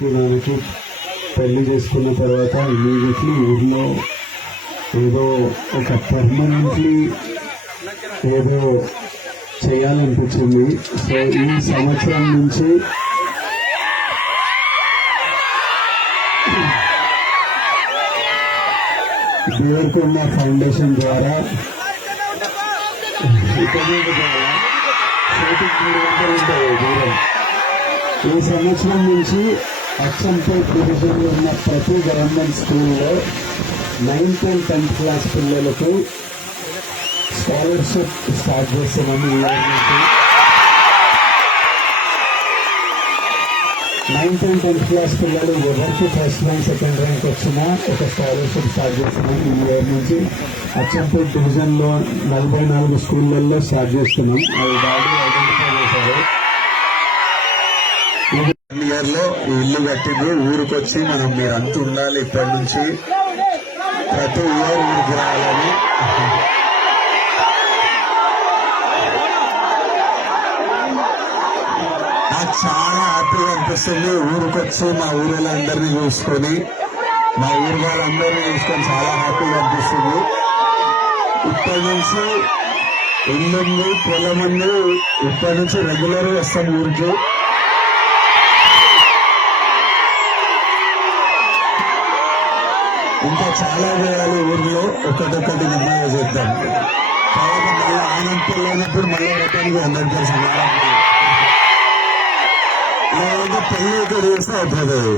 దానికి పెళ్లి చేసుకున్న తర్వాత ఇమీడియట్లీ ఊర్లో ఏదో ఒక పర్మనెంట్లీ ఏదో చేయాలనిపించింది. సో ఈ సంవత్సరం నుంచి దేవరకొండ ఫౌండేషన్ ద్వారా ఈ సంవత్సరం నుంచి అచ్చంపేట్ డివిజన్లో ఉన్న ప్రతి గవర్నమెంట్ స్కూల్లో 9th and 10th క్లాస్ పిల్లలకు స్కాలర్షిప్ స్టార్ట్ చేస్తున్నాము. ఈ ఇయర్ నుంచి 9th and 10th క్లాస్ పిల్లలు ఎవరికి ఫస్ట్ ర్యాంక్ సెకండ్ ర్యాంక్ వచ్చినా ఒక స్కాలర్షిప్ స్టార్ట్ చేస్తున్నాం. ఈ ఇయర్ నుంచి అచ్చంపేట్ డివిజన్లో 44 స్కూళ్ళల్లో స్టార్ట్ చేస్తున్నాం. అవి బాగా ఐడెంటిఫై చేశారు. ఇయర్ లో ఈ ఇల్లు కట్టింది. ఊరికి వచ్చి మనం మీరంతా ఉండాలి. ఇప్పటి నుంచి ప్రతి ఇయర్ ఊరికి రావాలని నాకు చాలా హ్యాపీగా అనిపిస్తుంది. ఊరికి వచ్చి మా ఊళ్ళందరినీ చూసుకొని మా ఊరు వాళ్ళందరినీ చూసుకొని చాలా హ్యాపీగా అనిపిస్తుంది. ఇప్పటి నుంచి ఇల్లుంది, పొలం ఉంది. ఇప్పటి నుంచి రెగ్యులర్ వస్తాం ఊరికి. ఇంకా చాలా చేయాలి ఊర్లో. ఒకటొక్కటి నెమ్మదిగా చేద్దాం. తర్వాత మళ్ళీ ఆనందపల్లి అయినప్పుడు మళ్ళీ రకానికి 100% లేదంటే పెళ్లి ఇక్కడ చేస్తే అయిపోతుంది.